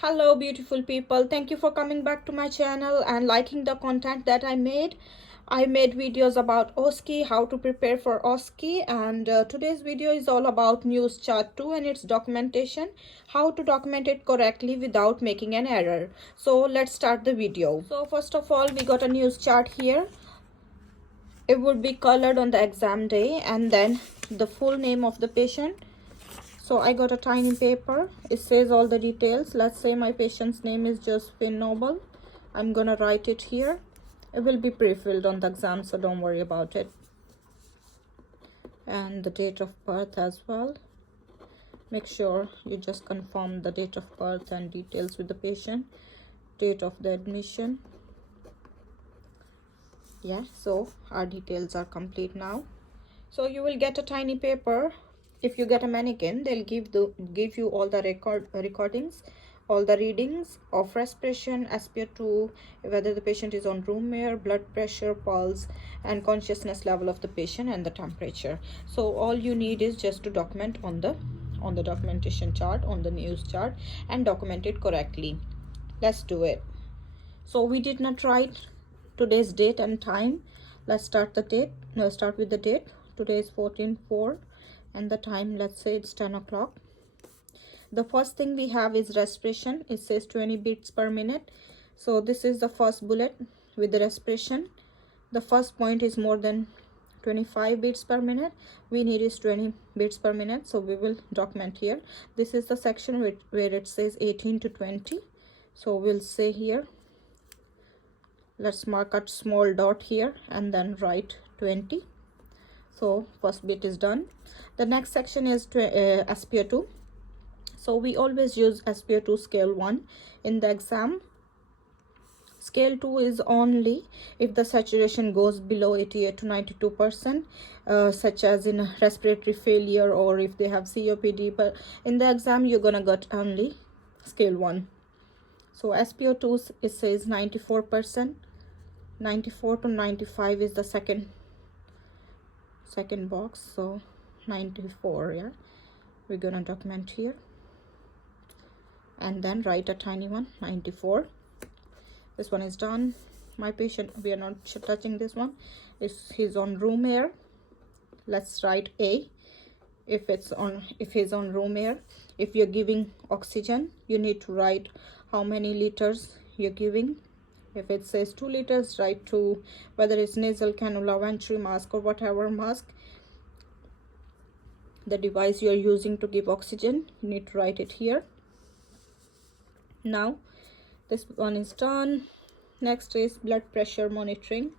Hello beautiful people, thank you for coming back to my channel and liking the content that I made videos about OSCE, how to prepare for OSCE, and today's video is all about news chart 2 and its documentation, how to document it correctly without making an error. So let's start the video. So first of all, we got a news chart here. It would be colored on the exam day, and then the full name of the patient. So I got a tiny paper. It says all the details. Let's say my patient's name is Josephine Noble. I'm gonna write it here. It will be pre-filled on the exam, so don't worry about it. And the date of birth as well. Make sure you just confirm the date of birth and details with the patient. Date of the admission. Yeah, so our details are complete now. So you will get a tiny paper. If you get a mannequin, they'll give you all the recordings, all the readings of respiration, SpO2, whether the patient is on room air, blood pressure, pulse, and consciousness level of the patient, and the temperature. So all you need is just to document on the documentation chart, on the news chart, and document it correctly. Let's do it. So we did not write today's date and time. Let's start the date. Let's start with the date. Today is 14/4. And the time, let's say it's 10 o'clock. The first thing we have is respiration. It says 20 beats per minute. So this is the first bullet with the respiration. The first point is more than 25 beats per minute. We need is 20 beats per minute, so we will document here. This is the section where it says 18 to 20. So we'll say here, let's mark a small dot here and then write 20. So first bit is done. The next section is SpO2. So we always use SpO2 scale 1 in the exam. Scale 2 is only if the saturation goes below 88 to 92%, such as in respiratory failure or if they have COPD. But in the exam, you're gonna get only scale 1. So SpO2, it says 94%. 94 to 95 is the second box, so 94. Yeah, we're gonna document here and then write a tiny one, 94. This one is done. My patient, we are not touching this one. He's on room air. Let's write A. If he's on room air. If you're giving oxygen, you need to write how many liters you're giving. If it says 2 liters, write 2. Whether it's nasal cannula, venturi mask, or whatever mask, the device you are using to give oxygen, you need to write it here. Now this one is done. Next is blood pressure monitoring.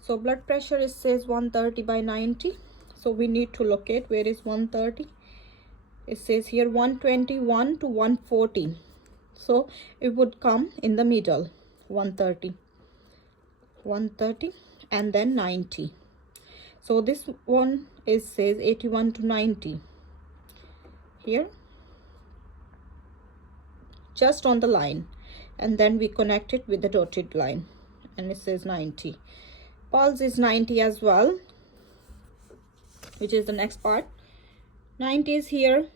So blood pressure, it says 130 by 90. So we need to locate where is 130. It says here 121 to 140. So it would come in the middle. 130 and then 90. So this one says 81 to 90 here, just on the line, and then we connect it with the dotted line, and it says 90. Pulse is 90 as well, which is the next part. 90 is here.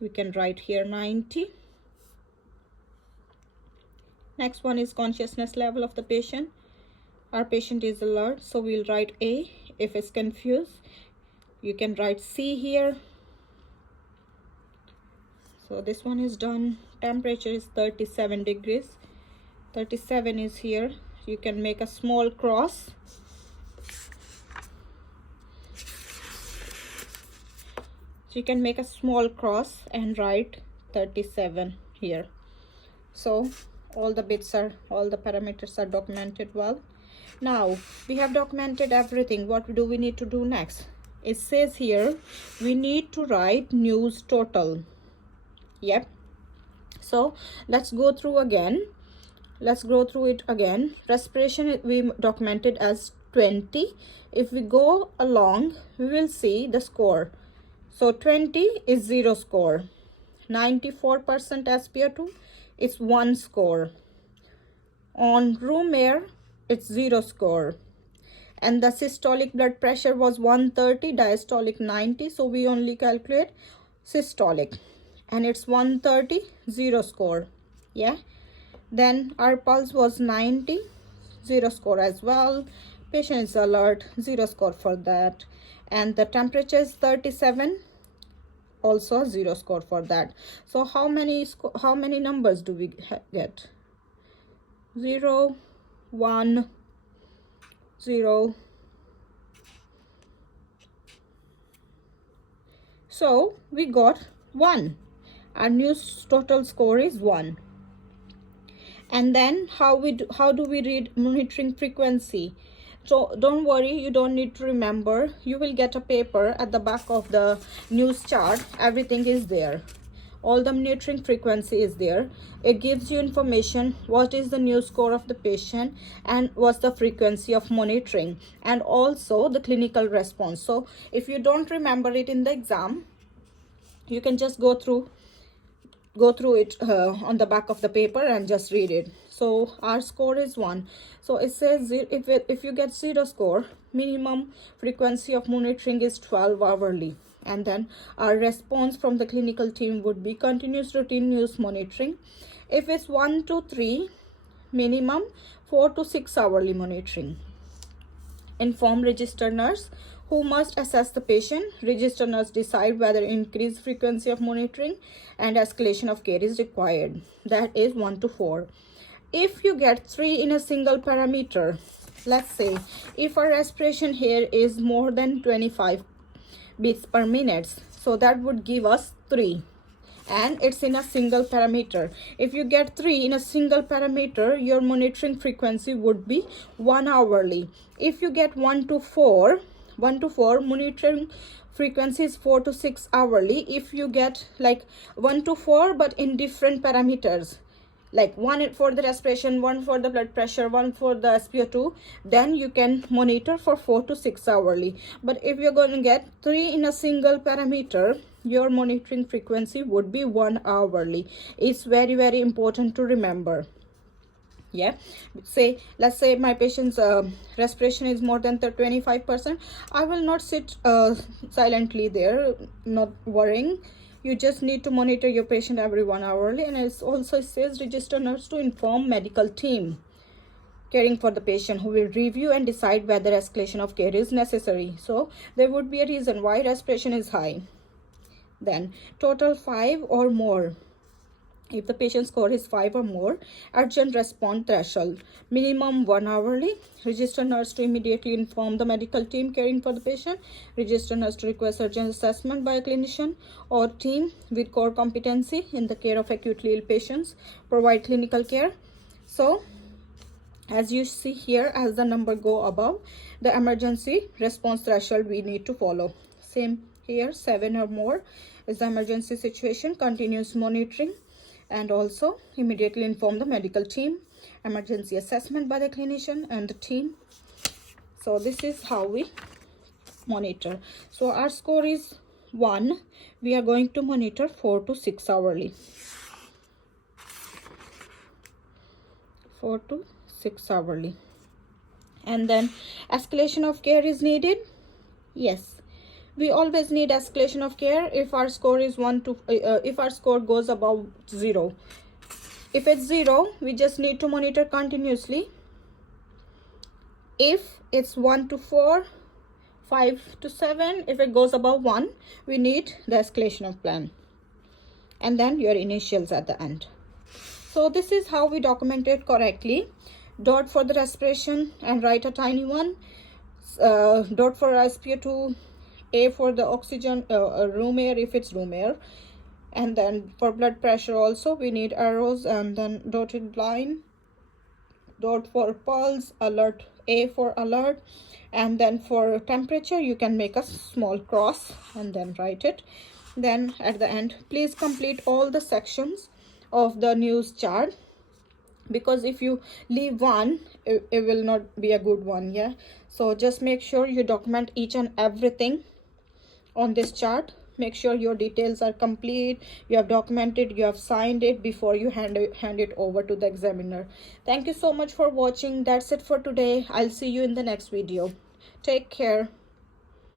We can write here 90. Next one is consciousness level of the patient. Our patient is alert, so we'll write A. If it's confused, you can write C here. So this one is done. Temperature is 37 degrees. 37 is here. You can make a small cross. So you can make a small cross and write 37 here. So all the parameters are documented well. Now we have documented everything. What do we need to do next? It says here we need to write news total. Yep. So let's go through it again. Respiration we documented as 20. If we go along, we will see the score. So 20 is 0 score. 94% SpO2, it's 1 score. On room air, it's 0 score. And the systolic blood pressure was 130, diastolic 90. So we only calculate systolic. and it's 130, 0 score. Yeah, then our pulse was 90, 0 score as well. Patient is alert, 0 score for that. And the temperature is 37, also 0 score for that. So how many numbers do we get? 0, 1, 0. So we got 1. Our new total score is 1. And then how do we read monitoring frequency? So don't worry, you don't need to remember. You will get a paper at the back of the news chart. Everything is there. All the monitoring frequency is there. It gives you information what is the new score of the patient and what's the frequency of monitoring, and also the clinical response. So if you don't remember it in the exam, you can just go through it on the back of the paper and just read it. So our score is 1. So it says if you get 0 score, minimum frequency of monitoring is 12 hourly. And then our response from the clinical team would be continuous routine news monitoring. If it's 1 to 3, minimum 4 to 6 hourly monitoring. Inform register nurse who must assess the patient. Register nurse decide whether increased frequency of monitoring and escalation of care is required. That is 1 to 4. If you get 3 in a single parameter, let's say if our respiration here is more than 25 beats per minute, so that would give us 3, and it's in a single parameter. If you get 3 in a single parameter, your monitoring frequency would be 1 hourly. If you get 1 to 4, monitoring frequency is 4 to 6 hourly. If you get like 1 to 4 but in different parameters, like 1 for the respiration, 1 for the blood pressure, 1 for the SpO2, then you can monitor for 4 to 6 hourly. But if you're going to get 3 in a single parameter, your monitoring frequency would be 1 hourly. It's very, very important to remember. Yeah, let's say my patient's respiration is more than 25%. I will not sit silently there, not worrying. You just need to monitor your patient every 1 hourly. And it also says register nurse to inform medical team caring for the patient, who will review and decide whether escalation of care is necessary. So there would be a reason why respiration is high. Then total 5 or more. If the patient score is 5 or more, urgent response threshold, minimum 1 hourly. Register nurse to immediately inform the medical team caring for the patient. Register nurse to request urgent assessment by a clinician or team with core competency in the care of acutely ill patients. Provide clinical care. So as you see here, as the number go above, the emergency response threshold we need to follow. Same here, 7 or more is the emergency situation. Continuous monitoring, and also immediately inform the medical team. Emergency assessment by the clinician and the team. So this is how we monitor. So our score is 1. We are going to monitor 4 to 6 hourly. 4 to 6 hourly. And then escalation of care is needed. Yes, we always need escalation of care if our score is 1 to if our score goes above 0. If it's 0, we just need to monitor continuously. If it's 1 to 4, 5 to 7, if it goes above 1, we need the escalation of plan, and then your initials at the end. So this is how we document it correctly. Dot for the respiration and write a tiny one. Dot for SpO2, A for the oxygen, room air if it's room air. And then for blood pressure also we need arrows and then dotted line. Dot for pulse, alert, A for alert. And then for temperature you can make a small cross and then write it. Then at the end, please complete all the sections of the news chart, because if you leave one, it will not be a good one. Yeah, so just make sure you document each and everything on this chart. Make sure your details are complete, you have documented, you have signed it before you hand it over to the examiner. Thank you so much for watching. That's it for today. I'll see you in the next video. Take care.